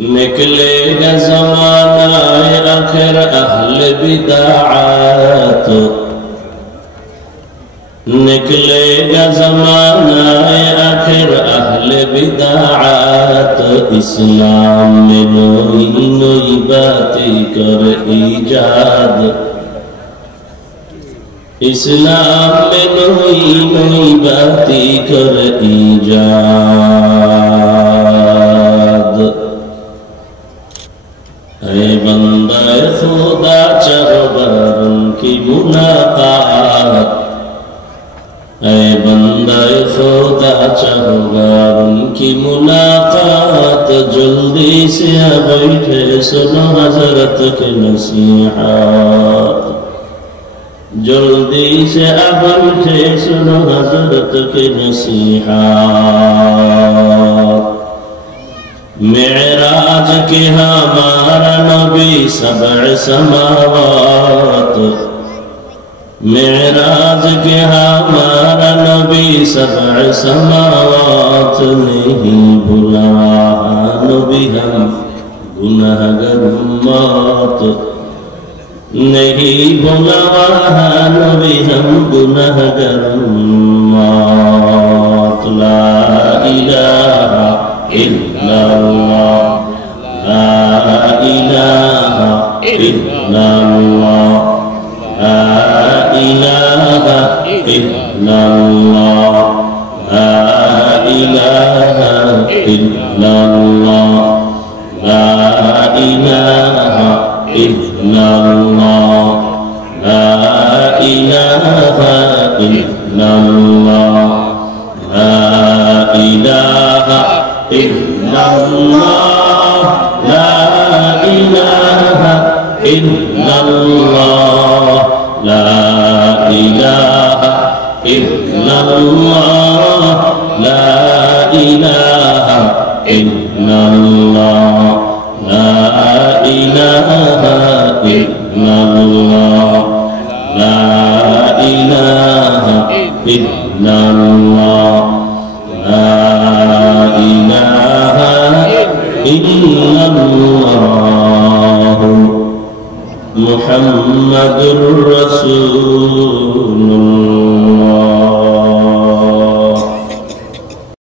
निकलेगा ज़माना आखिर अहले बिदाअत, निकलेगा ज़माना आखिर अहले बिदाअत। इस्लाम में नई नई बातें कर ईजाद, इस्लाम में नई नई बातें कर ईजाद। ऐ बंदा खुदा चाहबर की मुलाकात, ऐ बंदा खुदा चाहबर की मुलाकात। जल्दी से आ बैठे सुनो हजरत के नसीहत, जल्दी से आ बैठे सुनो हजरत के नसीहत। मेराज के हमारा नबी सबअ समावात, मेराज के हमारा नबी सबअ समावात। नहीं भुला नबी हम गुनहगार उम्मत, नहीं भुला नबी हम गुनहगार उम्मत। ला इलाहा इल्लल्लाह, ला इलाहा इल्लल्लाह, ला इलाहा इल्लल्लाह, ला इलाहा इल्लल्लाह, ला इलाहा इल्लल्लाह, ला इलाहा इल्लल्लाह, ला इलाहा इल्लल्लाह, ला इलाहा इल्लल्लाह, ला इलाहा इल्लल्लाह, ला इलाहा इल्लल्लाह, ला इलाहा इल्लल्लाह, ला इलाहा इल्लल्लाह, ला इलाहा इल्लल्लाह। मुहम्मदुर रसूलुल्लाह।